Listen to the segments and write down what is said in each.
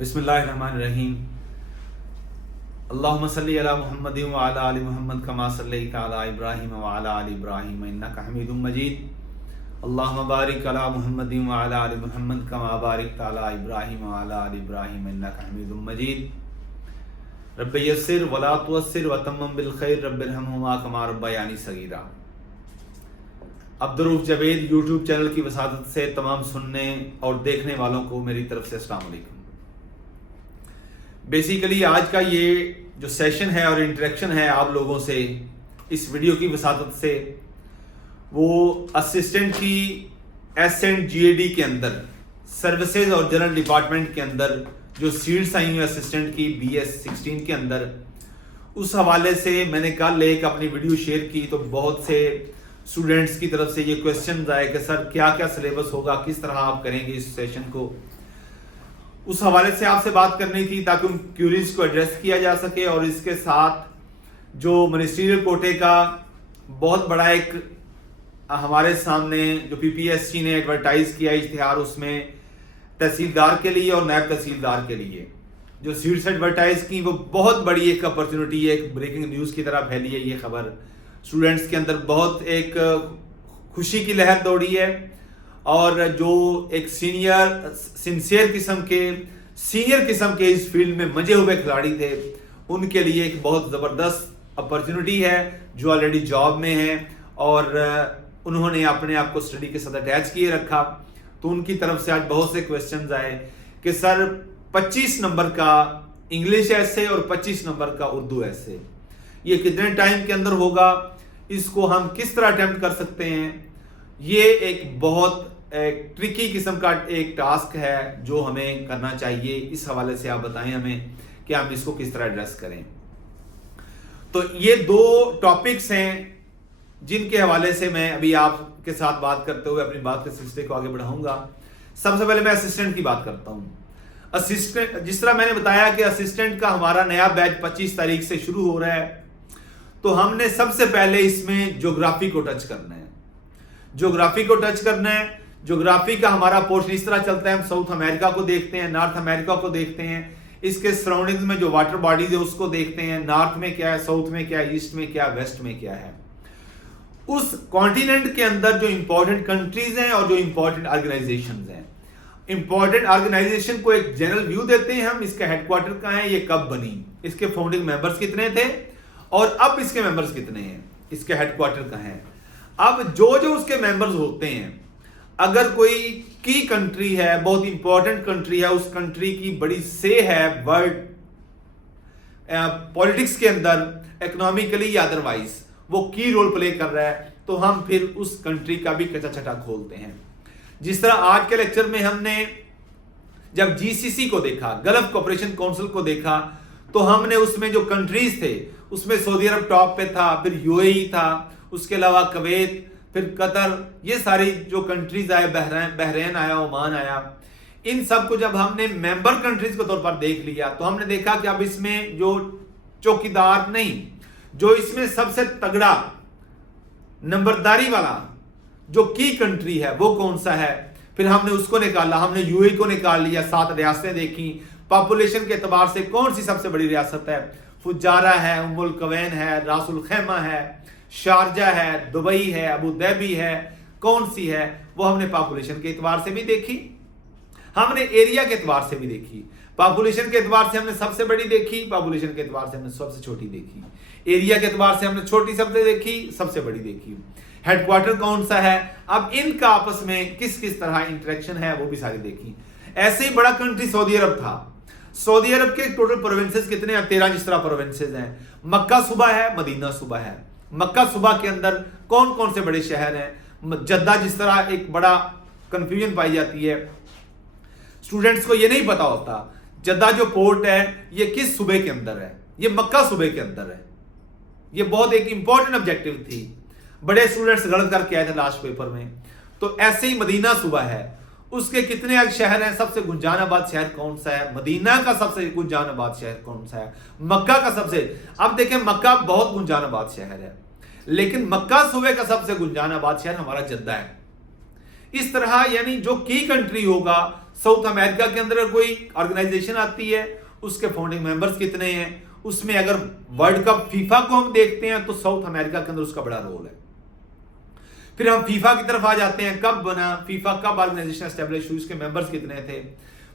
बिस्मिल्लाहिर्रहमानिर्रहीम। अल्लाहुम्मा सल्ली अला मुहम्मदिन व अला आलि मुहम्मद कमा सल्लैता अला इब्राहीम व अला आलि इब्राहीम इन्नका हमीदुम मजीद। अल्लाहुम्मा बारिक अला मुहम्मदिन व अला आलि मुहम्मद कमा बारकता अला इब्राहीम व अला आलि इब्राहीम इन्नका हमीदुम मजीद। रब्बि यस्सिर व ला तुअस्सिर व तम्मिम बिल खैर रब्बिरहमहुमा कमा रब्बयानी सगीरा। अब्दुर्रऊफ जावेद यूट्यूब चैनल की वसादत से तमाम सुनने और देखने वालों को मेरी तरफ से अस्सलाम वालेकुम। बेसिकली आज का ये जो सेशन है और इंटरेक्शन है आप लोगों से इस वीडियो की वसादत से, वो असिस्टेंट की एसएंड जीएडी के अंदर सर्विसेज और जनरल डिपार्टमेंट के अंदर जो सीट्स आई हुई असिस्टेंट की BS16 के अंदर, उस हवाले से मैंने कल एक अपनी वीडियो शेयर की तो बहुत से स्टूडेंट्स की तरफ से ये क्वेश्चन आए कि सर क्या क्या सिलेबस होगा, किस तरह आप करेंगे इस सेशन को। उस हवाले से आपसे बात करनी थी ताकि उन क्यूरीज को एड्रेस किया जा सके। और इसके साथ जो मिनिस्ट्रियल कोटे का बहुत बड़ा एक हमारे सामने जो PPSC ने एडवर्टाइज किया इश्तिहार, उसमें तहसीलदार के लिए और नायब तहसीलदार के लिए जो सीट्स एडवर्टाइज की, वो बहुत बड़ी एक अपॉर्चुनिटी है, एक ब्रेकिंग न्यूज़ की तरह फैली है ये खबर। स्टूडेंट्स के अंदर बहुत एक खुशी की लहर दौड़ी है और जो एक सिंसियर किस्म के इस फील्ड में मजे हुए खिलाड़ी थे, उनके लिए एक बहुत ज़बरदस्त अपॉर्चुनिटी है जो ऑलरेडी जॉब में है और उन्होंने अपने आप को स्टडी के साथ अटैच किए रखा। तो उनकी तरफ से आज बहुत से क्वेश्चंस आए कि सर 25 नंबर का इंग्लिश ऐसे और 25 नंबर का उर्दू ऐसे, ये कितने टाइम के अंदर होगा, इसको हम किस तरह अटेम्प्ट कर सकते हैं। ये एक बहुत एक ट्रिकी किस्म का एक टास्क है जो हमें करना चाहिए। इस हवाले से आप बताएं हमें कि हम इसको किस तरह एड्रेस करें। तो ये दो टॉपिक्स हैं जिनके हवाले से मैं अभी आपके साथ बात करते हुए अपनी बात के सिलसिले को आगे बढ़ाऊंगा। सबसे पहले मैं असिस्टेंट की बात करता हूं। असिस्टेंट, जिस तरह मैंने बताया कि असिस्टेंट का हमारा नया बैच 25 तारीख से शुरू हो रहा है, तो हमने सबसे पहले इसमें ज्योग्राफी को टच करना है। ज्योग्राफी का हमारा पोर्शन इस तरह चलता है, हम साउथ अमेरिका को देखते हैं, नॉर्थ अमेरिका को देखते हैं, इसके सराउंडिंग्स में जो वाटर बॉडीज है उसको देखते हैं, नॉर्थ में क्या है, साउथ में क्या है, ईस्ट में क्या है, वेस्ट में क्या है। उस कॉन्टिनेंट के अंदर जो इंपॉर्टेंट कंट्रीज हैं और जो इंपॉर्टेंट ऑर्गेनाइजेशंस हैं, इंपॉर्टेंट ऑर्गेनाइजेशन को एक जनरल व्यू देते हैं हम, इसका हेडक्वार्टर कहाँ है, ये कब बनी, इसके फाउंडिंग मेंबर्स कितने थे और अब इसके मेंबर्स कितने हैं, इसके हेडक्वार्टर कहाँ है। अब जो उसके मेंबर्स होते हैं, अगर कोई की कंट्री है, बहुत इंपॉर्टेंट कंट्री है, उस कंट्री की बड़ी से है वर्ल्ड पॉलिटिक्स के अंदर, इकोनॉमिकली या अदरवाइज वो की रोल प्ले कर रहा है, तो हम फिर उस कंट्री का भी कच्चा छटा खोलते हैं। जिस तरह आज के लेक्चर में हमने जब GCC को देखा, गल्फ कोऑपरेशन काउंसिल को देखा, तो हमने उसमें जो कंट्रीज थे उसमें सऊदी अरब टॉप पे था, फिर UAE था, उसके अलावा कुवैत, फिर कतर, ये सारी जो कंट्रीज आए, बहरीन आया, ओमान आया, इन सब को जब हमने मेंबर कंट्रीज के तौर पर देख लिया तो हमने देखा कि अब इसमें जो चौकीदार नहीं, जो इसमें सबसे तगड़ा नंबरदारी वाला जो की कंट्री है वो कौन सा है। फिर हमने उसको निकाला, हमने UAE को निकाल लिया, 7 रियासतें देखी, पॉपुलेशन के एतबार से कौन सी सबसे बड़ी रियासत है, फुजारा है, उम्मुल कवैन है, रासुल खैमा है, शारजा है, दुबई है, अबू धाबी है, कौन सी है, वो हमने पॉपुलेशन के एतबार से भी देखी, हमने एरिया के एतबार से भी देखी। पॉपुलेशन के एतबार से हमने सबसे बड़ी देखी, पॉपुलेशन के एतबार से हमने सबसे छोटी देखी, एरिया के एतबार से हमने छोटी सबसे देखी, सबसे बड़ी देखी, हेडक्वार्टर कौन सा है, अब इनका आपस में किस किस तरह इंटरेक्शन है वो भी सारी देखी। ऐसे ही बड़ा कंट्री सऊदी अरब था। सऊदी अरब के टोटल प्रोविंसेस कितने हैं, 13 जिस तरह प्रोविंसेस हैं। मक्का सूबा है, मदीना सूबा है। मक्का सूबा के अंदर कौन कौन से बड़े शहर हैं, जद्दा, जिस तरह एक बड़ा कंफ्यूजन पाई जाती है, स्टूडेंट्स को ये नहीं पता होता जद्दा जो पोर्ट है ये किस सूबे के अंदर है, ये मक्का सूबे के अंदर है। ये बहुत एक इंपॉर्टेंट ऑब्जेक्टिव थी, बड़े स्टूडेंट्स गलत करके आए थे लास्ट पेपर में। तो ऐसे ही मदीना सूबा है, उसके कितने शहर हैं, सबसे गुंजानाबाद शहर कौन सा है, मदीना का सबसे गुंजानाबाद शहर कौन सा है, मक्का का सबसे, अब देखें मक्का बहुत गुंजानाबाद शहर है, लेकिन मक्का सूबे का सबसे गुंजानाबाद शहर हमारा जद्दा है। इस तरह यानी जो की कंट्री होगा साउथ अमेरिका के अंदर कोई ऑर्गेनाइजेशन आती है, उसके फाउंडिंग मेंबर्स कितने हैं, उसमें अगर वर्ल्ड कप फीफा को हम देखते हैं तो साउथ अमेरिका के अंदर उसका बड़ा रोल है। फिर हम फीफा की तरफ आ जाते हैं, कब बना फीफा, कब ऑर्गेनाइजेशन एस्टेब्लिश हुई, उसके मेंबर्स कितने थे,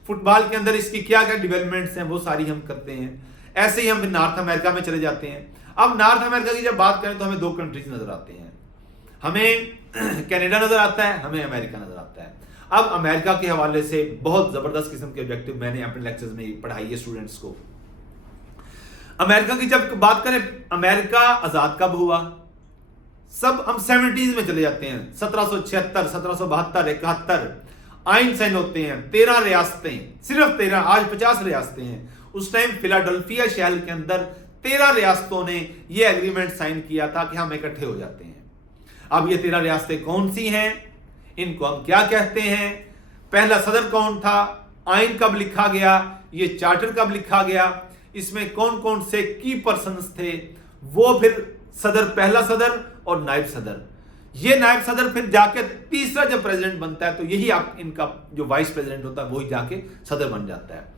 फुटबॉल के अंदर इसकी क्या क्या डेवलपमेंट्स हैं, वो सारी हम करते हैं। ऐसे ही हम नॉर्थ अमेरिका में चले जाते हैं। अब नॉर्थ अमेरिका की जब बात करें तो हमें 2 कंट्रीज नजर आते हैं, हमें कनाडा नजर आता है, हमें अमेरिका नजर आता है। अब अमेरिका के हवाले से बहुत जबरदस्त किस्म के ऑब्जेक्टिव मैंने अपने लेक्चर्स में पढ़ाई है स्टूडेंट्स को। अमेरिका की जब बात करें, अमेरिका आजाद कब हुआ, सब हम 70s में चले जाते हैं, 1776, 1772, 71 आइन साइन होते हैं, 13 रियासतें, सिर्फ 13, आज 50 रियासतें हैं। उस टाइम फिलाडेल्फिया शहर के अंदर 13 रियासतों ने यह एग्रीमेंट साइन किया था कि हम इकट्ठे हो जाते हैं। अब ये 13 रियासतें कौन सी हैं, इनको हम क्या कहते हैं, पहला सदर कौन था, आइन कब लिखा गया, ये चार्टर कब लिखा गया, इसमें कौन कौन से की पर्सन्स थे, वो फिर सदर, पहला सदर और नायब सदर, ये नायब सदर फिर जाके तीसरा जब प्रेसिडेंट बनता है तो यही आप इनका जो वाइस प्रेसिडेंट होता है वही जाके सदर बन जाता है।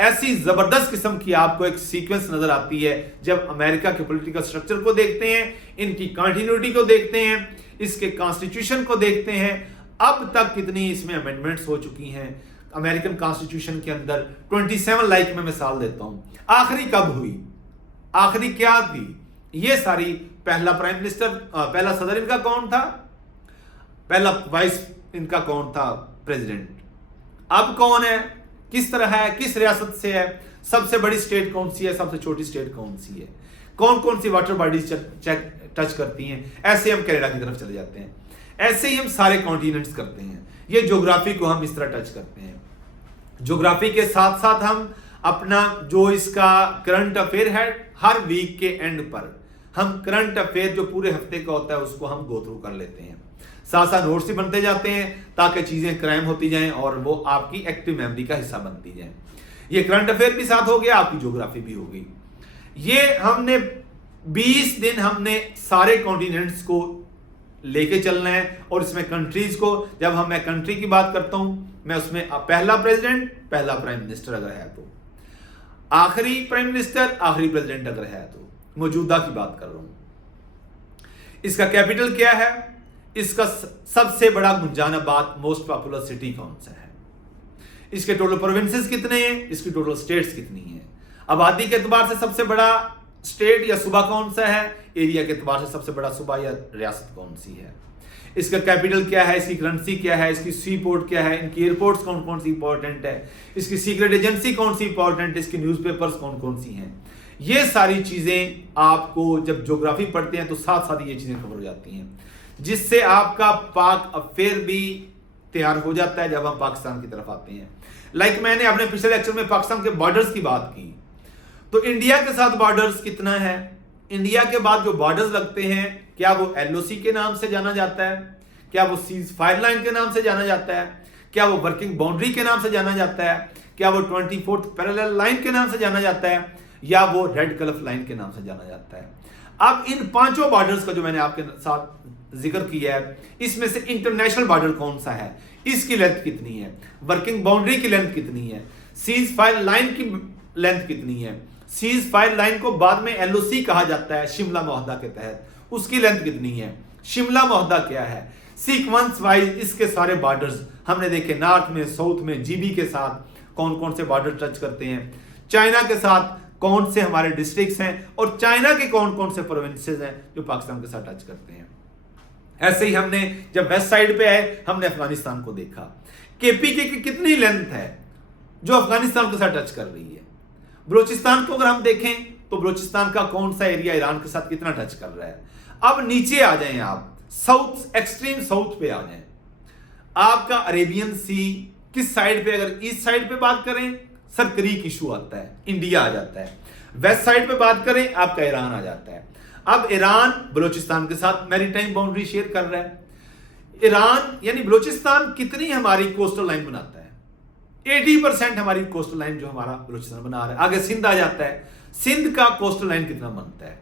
ऐसी जबरदस्त किस्म की आपको एक सीक्वेंस नजर आती है जब अमेरिका के पॉलिटिकल स्ट्रक्चर को देखते हैं, इनकी कंटिन्यूटी को देखते हैं, इसके कॉन्स्टिट्यूशन को देखते हैं। अब तक कितनी इसमें अमेंडमेंट्स हो चुकी हैं अमेरिकन कॉन्स्टिट्यूशन के अंदर, 27 लाइक में मिसाल देता हूं, आखिरी कब हुई, आखिरी क्या थी, ये सारी, पहला प्राइम मिनिस्टर, पहला सदर इनका कौन था, पहला वाइस इनका कौन था प्रेसिडेंट, अब कौन है, किस तरह है, किस रियासत से है, सबसे बड़ी स्टेट कौन सी है, सबसे छोटी स्टेट कौन सी है, कौन कौन सी वाटर बॉडीज टच करती हैं। ऐसे हम कनाडा की तरफ चले जाते हैं, ऐसे ही हम सारे कॉन्टिनेंट्स करते हैं। ये ज्योग्राफी को हम इस तरह टच करते हैं। ज्योग्राफी के साथ साथ हम अपना जो इसका करंट अफेयर है, हर वीक के एंड पर हम करंट अफेयर जो पूरे हफ्ते का होता है उसको हम गो थ्रू कर लेते हैं, साथ साथ नोट्स भी बनते जाते हैं ताकि चीजें क्राइम होती जाएं और वो आपकी एक्टिव मेमोरी का हिस्सा बनती जाएं। ये करंट अफेयर भी साथ हो गया, आपकी ज्योग्राफी भी हो गई। ये हमने 20 दिन हमने सारे कॉन्टिनेंट्स को लेके चलना है और इसमें कंट्रीज को, जब मैं कंट्री की बात करता हूं मैं उसमें पहला प्रेसिडेंट, पहला प्राइम मिनिस्टर अगर है तो, आखिरी प्राइम मिनिस्टर, आखिरी प्रेसिडेंट अगर है तो, मौजूदा की बात कर रहा हूं। इसका कैपिटल क्या है, इसका सबसे बड़ा गुंजानाबाद मोस्ट पॉपुलर सिटी कौन सा है, इसके टोटल प्रोविंसेस कितने हैं, इसकी टोटल स्टेट्स कितनी है, आबादी के एतबार से सबसे बड़ा स्टेट या सूबा कौन सा है, एरिया के एतबार से सबसे बड़ा सूबा या रियासत कौन सी है, इसका कैपिटल क्या है, इसकी करेंसी क्या है, इसकी सी पोर्ट क्या है, इनकी एयरपोर्ट्स कौन कौन सी इंपॉर्टेंट है, इसकी सीक्रेट एजेंसी कौन सी इंपॉर्टेंट है, इसकी न्यूज़पेपर्स कौन कौन सी हैं। ये सारी चीजें आपको जब ज्योग्राफी पढ़ते हैं तो साथ साथ ये चीजें कवर हो जाती हैं, जिससे आपका पाक अफेयर भी तैयार हो जाता है जब हम पाकिस्तान की तरफ आते हैं। लाइक मैंने अपने पिछले लेक्चर में पाकिस्तान के बॉर्डर्स की बात की, तो इंडिया के साथ बॉर्डर्स कितना है, इंडिया के बाद जो बॉर्डर्स लगते हैं क्या वो LOC के नाम से जाना जाता है, क्या वो सीज फायर लाइन के नाम से जाना जाता है, क्या वो वर्किंग बाउंड्री के नाम से जाना जाता है, क्या वो 24th पैरेलल लाइन के नाम से जाना जाता है, या वो रेड गल्फ लाइन के नाम से जाना जाता है। अब इन 5 बॉर्डर्स का जो मैंने आपके साथ जिक्र किया है, इसमें से इंटरनेशनल बॉर्डर कौन सा है, इसकी लेंथ कितनी है, वर्किंग बाउंड्री की लेंथ कितनी है, सीज फायर लाइन की लेंथ कितनी है, सीज फायर लाइन को बाद में LOC कहा जाता है शिमला मुआहदा के तहत, उसकी लेंथ कितनी है, शिमला मुआहदा क्या है, सीक्वेंस वाइज इसके सारे बॉर्डर्स हमने देखे, नॉर्थ में, साउथ में GB के साथ कौन कौन से बॉर्डर टच करते हैं, चाइना के साथ कौन से हमारे डिस्ट्रिक्ट्स हैं और चाइना के कौन कौन से प्रोविंसेस हैं जो पाकिस्तान के साथ टच करते हैं। ऐसे ही हमने जब वेस्ट साइड पे आए हमने अफगानिस्तान को देखा, KPK की कितनी लेंथ है जो अफगानिस्तान के साथ टच कर रही है। बलूचिस्तान को अगर हम देखें तो बलूचिस्तान का कौन सा एरिया ईरान के साथ कितना टच कर रहा है। अब नीचे आ जाएं आप, साउथ, एक्सट्रीम साउथ पे आ जाएं, आपका अरेबियन सी किस साइड पे, अगर ईस्ट साइड पे बात करें सर क्रीक इशू आता है, इंडिया आ जाता है, वेस्ट साइड पे बात करें आपका ईरान आ जाता है। अब ईरान बलूचिस्तान के साथ मैरीटाइम बाउंड्री शेयर कर रहा है। ईरान यानी बलूचिस्तान कितनी हमारी कोस्टल लाइन बनाता है, 80% हमारी कोस्टल लाइन जो हमारा बलूचिस्तान बना रहा है। आगे सिंध आ जाता है, सिंध का कोस्टल लाइन कितना बनता है।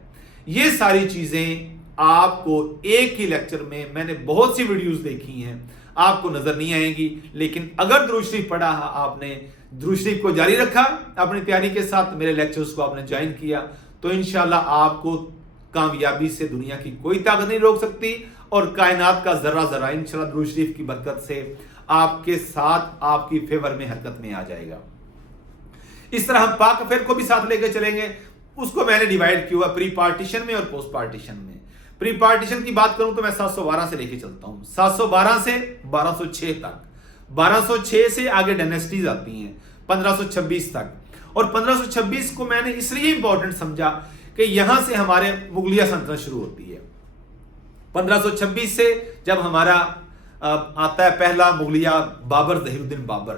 ये सारी चीजें आपको एक ही लेक्चर में, मैंने बहुत सी वीडियोस देखी हैं, आपको नजर नहीं आएंगी। लेकिन अगर दुरूद शरीफ पढ़ा, आपने दुरूद शरीफ को जारी रखा अपनी तैयारी के साथ, मेरे लेक्चर्स को आपने ज्वाइन किया, तो इंशाल्लाह आपको कामयाबी से दुनिया की कोई ताकत नहीं रोक सकती और कायनात का जर्रा जरा इंशाल्लाह दुरूद शरीफ की बरकत से आपके साथ आपकी फेवर में हरकत में आ जाएगा। इस तरह हम पाक अफेयर को भी साथ लेकर चलेंगे। उसको मैंने डिवाइड किया प्री पार्टीशन में और पोस्ट पार्टीशन में। प्री पार्टीशन की बात करूं तो मैं 712 से लेके चलता हूं, 712 से 1206 तक, 1206 से आगे डायनेस्टीज आती हैं 1526 तक। और 1526 को मैंने इसलिए इंपॉर्टेंट समझा कि यहां से हमारे मुगलिया सल्तनत शुरू होती है। 1526 से जब हमारा आता है पहला मुगलिया बाबर, ज़हीरुद्दीन बाबर,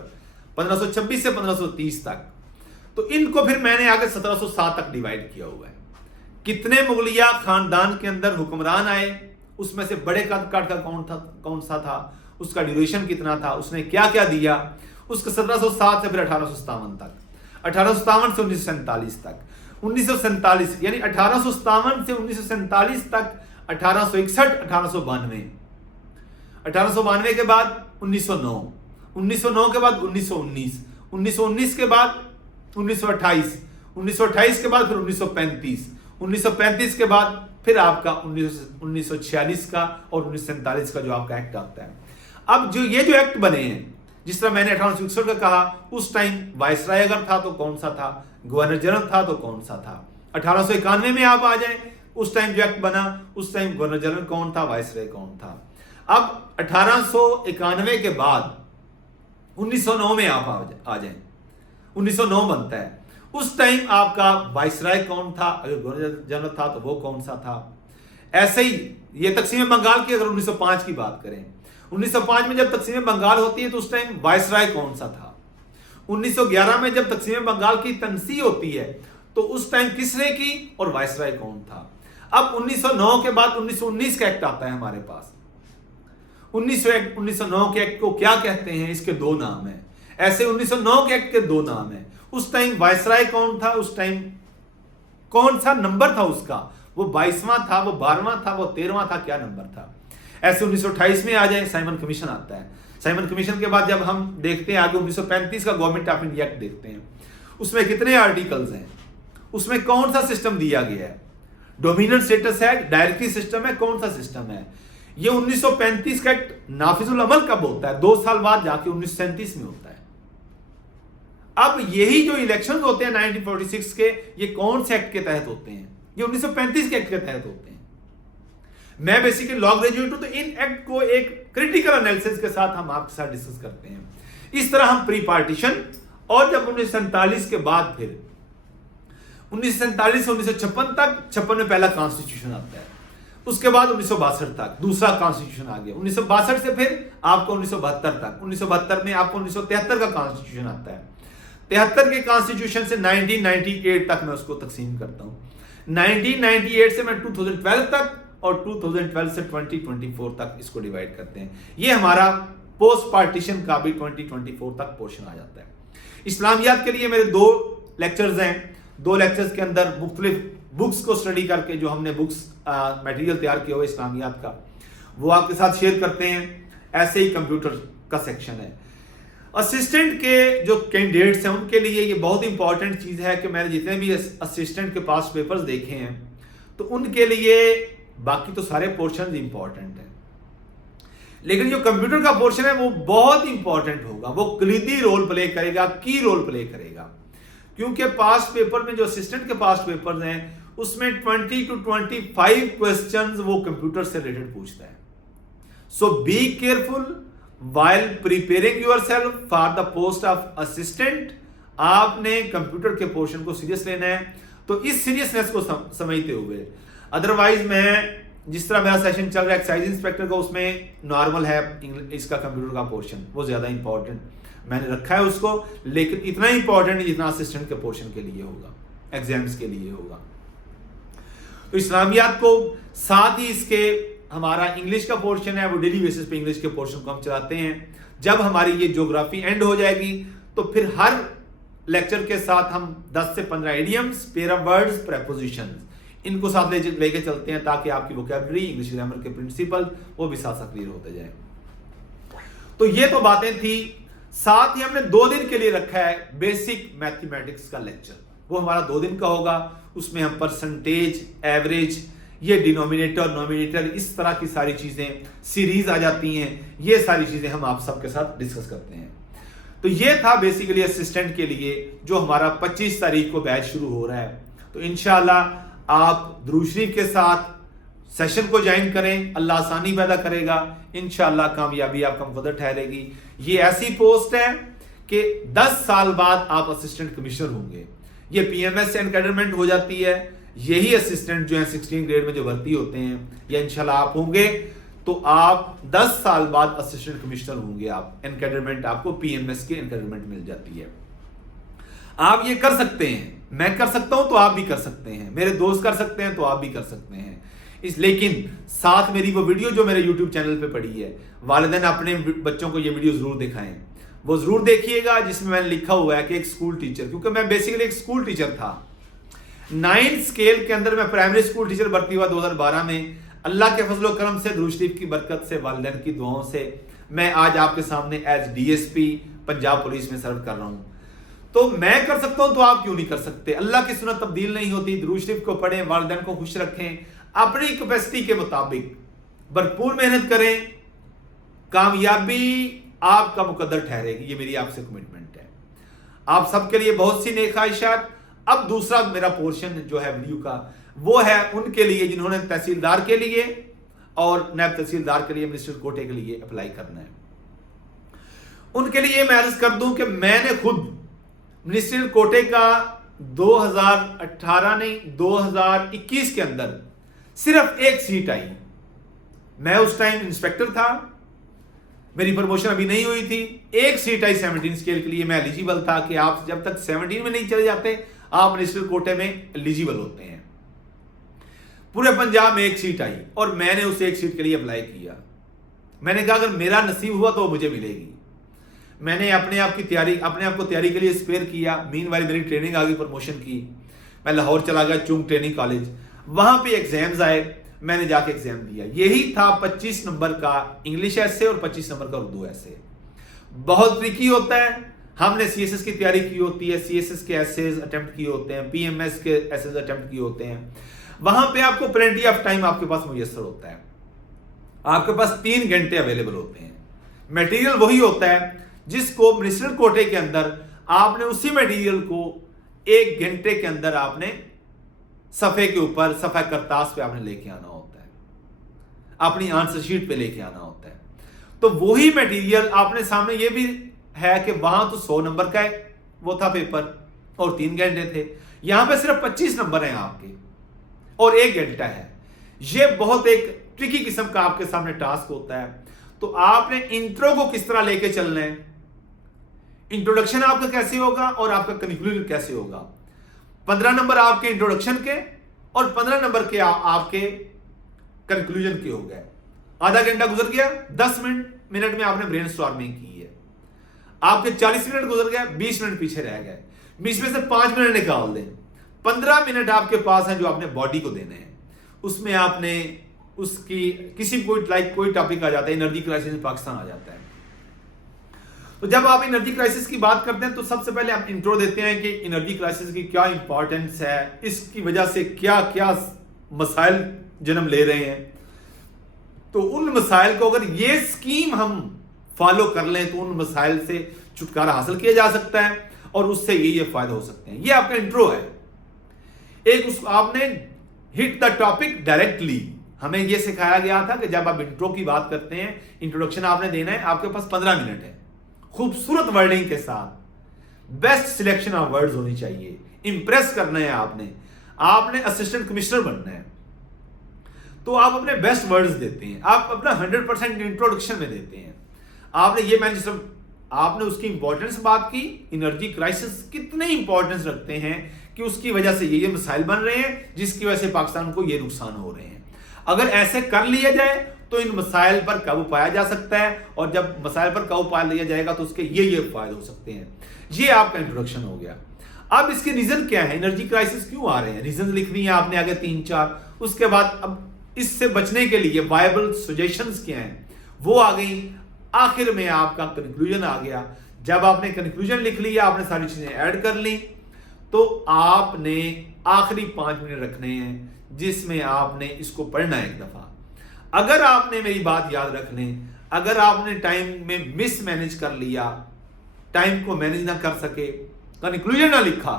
1526 से 1530 तक। तो इनको फिर मैंने आगे 1707 तक डिवाइड किया हुआ है। कितने मुगलिया खानदान के अंदर हुक्मरान आए, उसमें से बड़े कद का कौन सा था, उसका ड्यूरेशन कितना था, उसने क्या क्या दिया, उसका 1707 से फिर 1857 तक, 1857 से 1947 तक, 1947 यानी 1857 से 1947 तक, 1861, 1892, 1892 के बाद 1909, 1909 के बाद 1919, 1919 के बाद 1928, 1928 के बाद फिर 1935, 1935 के बाद फिर आपका 1946 का और 1947 का जो आपका एक्ट आता है। अब जो ये जो एक्ट बने हैं, जिस तरह मैंने 1861 का कहा, उस टाइम वायसराय अगर था तो कौन सा था, गवर्नर जनरल था तो कौन सा था। 1891 में आप आ जाएं, उस टाइम जो एक्ट बना, उस टाइम गवर्नर जनरल कौन था, वायसराय कौन था। अब 1891 के बाद 1909 में आप आ जाएं, 1909 बनता है, उस टाइम आपका वायसराय कौन था, अगर गवर्नर जनरल था तो वो कौन सा था। ऐसे ही ये तकसीम बंगाल की अगर 1905 की बात करें, 1905 में जब तकसीम बंगाल होती है तो उस टाइम वायसराय कौन सा था। 1911 में जब तकसीम बंगाल की तनसी होती है तो उस टाइम किसने की और वायसराय कौन था। अब 1909 के बाद 1919 का एक्ट आता है हमारे पास। 1909 के एक्ट को क्या कहते हैं, इसके दो नाम हैं। ऐसे 1909 के एक्ट के दो नाम हैं। उस टाइम वायसराय कौन था, उस टाइम कौन सा नंबर था उसका, वो 22वां था, वो 12वां था, वो 13वां था, क्या नंबर था। ऐसे 1928 में आ जाए, साइमन कमीशन आता है। साइमन कमीशन के बाद जब हम देखते हैं आगे 1935 का गवर्नमेंट ऑफ इंडिया एक्ट देखते हैं, उसमें कितने आर्टिकल्स हैं, उसमें कौन सा सिस्टम दिया गया है, डोमिनेंट स्टेटस है, डायरेक्टरी सिस्टम है, कौन सा सिस्टम है। ये 1935 का एक्ट नाफिजुल अमल कब होता है, 2 साल बाद जाके 1937 में होता है। अब यही जो इलेक्शंस होते हैं 1946 के, ये कौन से एक्ट के तहत होते हैं, ये 1935 के एक्ट के तहत होते हैं। मैं बेसिकली लॉ ग्रेजुएट हूं, तो इन एक्ट को एक क्रिटिकल एनालिसिस के साथ हम आपके साथ डिस्कस करते हैं। इस तरह हम प्री पार्टीशन, और जब 1947 के बाद फिर 1947 से 1956 तक, 56 में पहला कॉन्स्टिट्यूशन आता है, उसके बाद 1962 तक दूसरा कॉन्स्टिट्यूशन आ गया, 1962 से फिर आपको 1972 तक, 1972 में आपको 1973 का कॉन्स्टिट्यूशन आता है। 73 के कॉन्स्टिट्यूशन से 1998 तक मैं उसको तकसीम करता हूं। 1998 से मैं 2012 तक और 2012 से 2024 तक इसको डिवाइड करते हैं। ये हमारा पोस्ट पार्टीशन का भी 2024 तक पोर्शन आ जाता है। इस्लामियात के लिए मेरे 2 लेक्चर्स हैं। 2 लेक्चर्स के अंदर मुख्तलिफ बुक्स को स्टडी करके जो हमने बुक्स मटेरियल तैयार किया हुआ इस्लामियात का, वो आपके साथ शेयर करते हैं। ऐसे ही कंप्यूटर का सेक्शन है। असिस्टेंट के जो कैंडिडेट्स हैं उनके लिए ये बहुत इंपॉर्टेंट चीज़ है कि मैंने जितने भी असिस्टेंट के पास पेपर्स देखे हैं तो उनके लिए बाकी तो सारे पोर्शन इंपॉर्टेंट हैं, लेकिन जो कंप्यूटर का पोर्शन है वो बहुत इंपॉर्टेंट होगा। वो कलीदी रोल प्ले करेगा, की रोल प्ले करेगा, क्योंकि पास्ट पेपर में जो असिस्टेंट के पास्ट पेपर हैं उसमें 20 to 25 क्वेश्चंस वो कंप्यूटर से रिलेटेड पूछता है। So be careful while preparing yourself for the post of assistant. आपने कंप्यूटर के पोर्शन को सीरियस लेना है, तो इस सीरियसनेस को समझते हुए, अदरवाइज मैं जिस तरह मेरा सेशन चल रहा है एक्साइज इंस्पेक्टर का, उसमें नॉर्मल है इसका कंप्यूटर का पोर्शन, वो ज्यादा इंपॉर्टेंट मैंने रखा है उसको, लेकिन इतना इंपॉर्टेंट नहीं जितना असिस्टेंट के पोर्शन के लिए होगा, एग्जाम्स के लिए होगा। तो इस्लामियात को साथ ही इसके हमारा इंग्लिश का पोर्शन है, वो डेली बेसिस पे इंग्लिश के पोर्शन को हम चलाते हैं। जब हमारी ये ज्योग्राफी एंड हो जाएगी तो फिर हर लेक्चर के साथ हम 10 से 15 idioms, pair of words, prepositions, इनको साथ लेके चलते हैं ताकि आपकी वोकैबुलरी, इंग्लिश ग्रामर के प्रिंसिपल वो भी साथ साथ क्लियर होते जाए। तो ये तो बातें थी। साथ ही हमने 2 दिन के लिए रखा है बेसिक मैथमेटिक्स का लेक्चर, वो हमारा 2 दिन का होगा। उसमें हम परसेंटेज, एवरेज, ये डिनोमिनेटर, नोमिनेटर, इस तरह की सारी चीजें, सीरीज आ जाती हैं, ये सारी चीजें हम आप सबके साथ डिस्कस करते हैं। तो ये था बेसिकली असिस्टेंट के लिए जो हमारा 25 तारीख को बैच शुरू हो रहा है। तो इंशाल्लाह आप दुरूद शरीफ के साथ सेशन को ज्वाइन करें, अल्लाह आसानी पैदा करेगा, इंशाल्लाह कामयाबी आपका मुकद्दर ठहरेगी। ये ऐसी पोस्ट है कि 10 साल बाद आप असिस्टेंट कमिश्नर होंगे। ये पीएमएस से एनकैडरमेंट हो जाती है। यही असिस्टेंट जो है 16 ग्रेड में जो भर्ती होते हैं, या इंशाल्लाह आप होंगे तो आप 10 साल बाद असिस्टेंट कमिश्नर होंगे। आप एनकैडरमेंट, आपको पीएमएस की एनकैडरमेंट मिल जाती है। आप ये कर सकते हैं, मैं कर सकता हूं तो आप भी कर सकते हैं, मेरे दोस्त कर सकते हैं तो आप भी कर सकते हैं। लेकिन साथ मेरी वो वीडियो जो मेरे YouTube चैनल पे पड़ी है, वालिदैन अपने बच्चों को ये वीडियो जरूर दिखाएं, वो जरूर देखिएगा, जिसमें मैंने लिखा हुआ है कि एक स्कूल टीचर, क्योंकि मैं बेसिकली एक स्कूल टीचर था। 9th स्केल के अंदर मैं प्राइमरी स्कूल टीचर भर्ती हुआ 2012 में। अल्लाह के फजलो करम से, दुरूद शरीफ की बरकत से, वालिदैन की दुआओं से मैं आज आपके सामने एज DSP पंजाब पुलिस में सर्व कर रहा हूं। तो मैं कर सकता हूं तो आप क्यों नहीं कर सकते? अल्लाह की सुन्नत तब्दील नहीं होती। दुरूद शरीफ को पढ़ें, वालिदैन को खुश रखें, अपनी कैपेसिटी के मुताबिक भरपूर मेहनत करें, कामयाबी आपका मुकद्दर ठहरेगी। ये मेरी आपसे कमिटमेंट है। आप सबके लिए बहुत सी नेक ख्वाहिशात। अब दूसरा मेरा पोर्शन जो है वीडियो का, वो है उनके लिए जिन्होंने तहसीलदार के लिए और नायब तहसीलदार के लिए मिनिस्टर कोटे के लिए अप्लाई करना है। उनके लिए मैं अर्ज कर दूं कि मैंने खुद मिनिस्टर कोटे का 2018 नहीं 2021 के अंदर सिर्फ एक सीट आई। मैं उस टाइम इंस्पेक्टर था, मेरी प्रमोशन अभी नहीं हुई थी। एक सीट आई 17 स्केल के लिए। मैं एलिजिबल था कि आप जब तक 17 में नहीं चले जाते आप मिनिस्टर कोटे में एलिजिबल होते हैं। पूरे पंजाब में एक सीट आई और मैंने उस एक सीट के लिए अप्लाई किया। मैंने कहा अगर मेरा नसीब हुआ तो मुझे मिलेगी। मैंने अपने आप को तैयारी के लिए स्पेयर किया। मीनवाइल मेरी ट्रेनिंग आ गई, प्रमोशन की। मैं लाहौर चला गया, चुंग ट्रेनिंग कॉलेज, वहां पे एग्जाम्स आए, मैंने जाके एग्जाम दिया। यही था 25 नंबर का इंग्लिश ऐसे और 25 नंबर का उर्दू ऐसे। बहुत ट्रिकी होता है। हमने CSS की तैयारी की होती है, CSS के एसेज अटेम्प्ट किए होते हैं, PMS के एसेज अटेम्प्ट किए होते हैं। वहां पे आपको प्लेंटी ऑफ टाइम आपके पास मुयस्सर होता है। आपके पास 3 घंटे अवेलेबल होते हैं। मटेरियल वही होता है जिसको मिनिस्टर कोटे के अंदर आपने उसी मटेरियल को 1 घंटे के अंदर आपने सफे के ऊपर, सफा करतास पे आपने लेके आना होता है, अपनी आंसर शीट पे लेके आना होता है। तो वही मटेरियल आपने सामने, ये भी है कि वहां तो 100 नंबर का वो था पेपर और 3 घंटे थे। यहां पे सिर्फ 25 नंबर हैं आपके और 1 घंटा है। ये बहुत एक ट्रिकी किस्म का आपके सामने टास्क होता है। तो आपने इंट्रो को किस तरह लेके चलना है, इंट्रोडक्शन आपका कैसे होगा और आपका कंक्लूजन कैसे होगा। 15 नंबर आपके इंट्रोडक्शन के और 15 नंबर के आपके कंक्लूजन के हो गए। आधा घंटा गुजर गया, 10 मिनट में आपने ब्रेनस्टॉर्मिंग की है। आपके 40 मिनट गुजर गया, 20 मिनट पीछे रह गए। 20 में से 5 मिनट निकाल दें, 15 मिनट आपके पास हैं जो आपने बॉडी को देने हैं। उसमें आपने उसकी किसी कोई टॉपिक आ जाता है, एनर्जी क्राइसिस इन पाकिस्तान आ जाता है। तो जब आप एनर्जी क्राइसिस की बात करते हैं तो सबसे पहले आप इंट्रो देते हैं कि एनर्जी क्राइसिस की क्या इंपॉर्टेंस है, इसकी वजह से क्या क्या मसाइल जन्म ले रहे हैं। तो उन मसाइल को अगर ये स्कीम हम फॉलो कर लें तो उन मसाइल से छुटकारा हासिल किया जा सकता है और उससे ये फायदा हो सकते हैं। ये आपका इंट्रो है। एक आपने हिट द टॉपिक डायरेक्टली। हमें यह सिखाया गया था कि जब आप इंट्रो की बात करते हैं, इंट्रोडक्शन आपने देना है, आपके पास 15 मिनट है। खूबसूरत वर्डिंग के साथ बेस्ट सिलेक्शन ऑफ वर्ड्स होनी चाहिए। इंप्रेस करना है आपने असिस्टेंट कमिश्नर बनना है तो आप अपने बेस्ट वर्ड्स देते हैं, आप अपना 100% इंट्रोडक्शन में देते हैं। आपने ये मैंने आपने उसकी इंपॉर्टेंस बात की, एनर्जी क्राइसिस कितने इंपॉर्टेंस रखते हैं कि उसकी वजह से ये मसाइल बन रहे हैं जिसकी वजह से पाकिस्तान को ये नुकसान हो रहे हैं। अगर ऐसे कर लिया जाए तो इन मसाइल पर काबू पाया जा सकता है और जब मसाइल पर काबू पा लिया जाएगा तो उसके ये फायदे हो सकते हैं। ये आपका इंट्रोडक्शन हो गया। अब इसके रीजन क्या है, एनर्जी क्राइसिस क्यों आ रहे हैं, रीजन लिखनी है आपने आगे 3-4। उसके बाद अब इससे बचने के लिए वायबल सजेशंस क्या हैं वो आ गई। आखिर में आपका कंक्लूजन आ गया। जब आपने कंक्लूजन लिख लिया, आपने सारी चीजें ऐड कर ली, तो आपने आखिरी 5 मिनट रखने हैं जिसमें आपने इसको पढ़ना है एक दफा। अगर आपने मेरी बात याद रख लें, अगर आपने टाइम में मिस मैनेज कर लिया, टाइम को मैनेज ना कर सके, कंक्लूजन ना लिखा,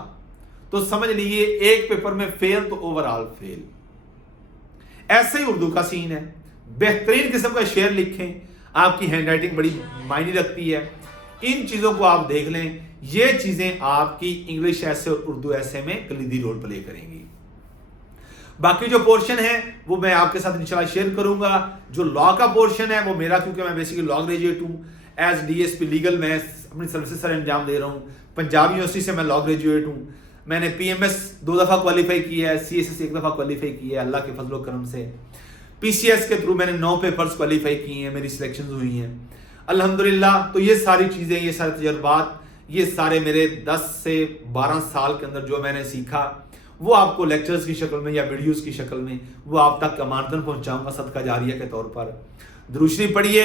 तो समझ लीजिए एक पेपर में फेल तो ओवरऑल फेल। ऐसे ही उर्दू का सीन है। बेहतरीन किस्म का शेर लिखें, आपकी हैंडराइटिंग बड़ी मायने रखती है। इन चीजों को आप देख लें, ये चीजें आपकी इंग्लिश ऐसे और उर्दू ऐसे में कलीदी रोल प्ले करेंगी। बाकी जो पोर्शन है वो मैं आपके साथ इंशाल्लाह शेयर करूंगा। जो लॉ का पोर्शन है वो मेरा, क्योंकि मैं बेसिकली लॉ ग्रेजुएट हूं, एज डीएसपी लीगल मैं अपनी सर्विसेज सर अंजाम दे रहा हूं। पंजाब यूनिवर्सिटी से मैं लॉ ग्रेजुएट हूं। मैंने पीएमएस 2 दफा क्वालिफाई किया है, सीएसएस 1 दफा क्वालिफाई किया है अल्लाह के फजल व करम से। पीसीएस के थ्रू मैंने 9 पेपर्स क्वालिफाई किए हैं, मेरी सिलेक्शन हुई हैं अल्हम्दुलिल्लाह। तो ये सारी चीजें, ये सारे तजर्बात, ये सारे मेरे 10 से 12 साल के अंदर जो मैंने सीखा, वो आपको लेक्चर्स की शक्ल में या वीडियोस की शक्ल में वो आप तक अमानतन पहुंचाऊंगा सदका जारिया के तौर पर। दुरूद शरीफ पढ़िए,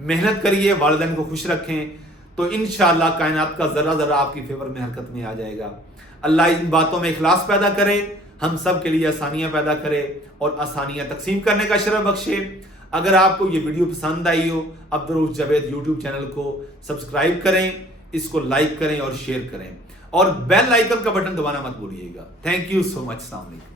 मेहनत करिए, वालिदैन को खुश रखें, तो इंशाअल्लाह कायनात का जरा जरा आपकी फेवर में हरकत में आ जाएगा। अल्लाह इन बातों में इखलास पैदा करे, हम सब के लिए आसानियां पैदा करे और आसानियां तकसीम करने का शरफ बख्शे। अगर आपको ये वीडियो पसंद आई हो, अब्दुल जावेद यूट्यूब चैनल को सब्सक्राइब करें, इसको लाइक करें और शेयर करें, और बेल आइकन का बटन दबाना मत भूलिएगा। Thank you so much. अस्सलाम वालेकुम।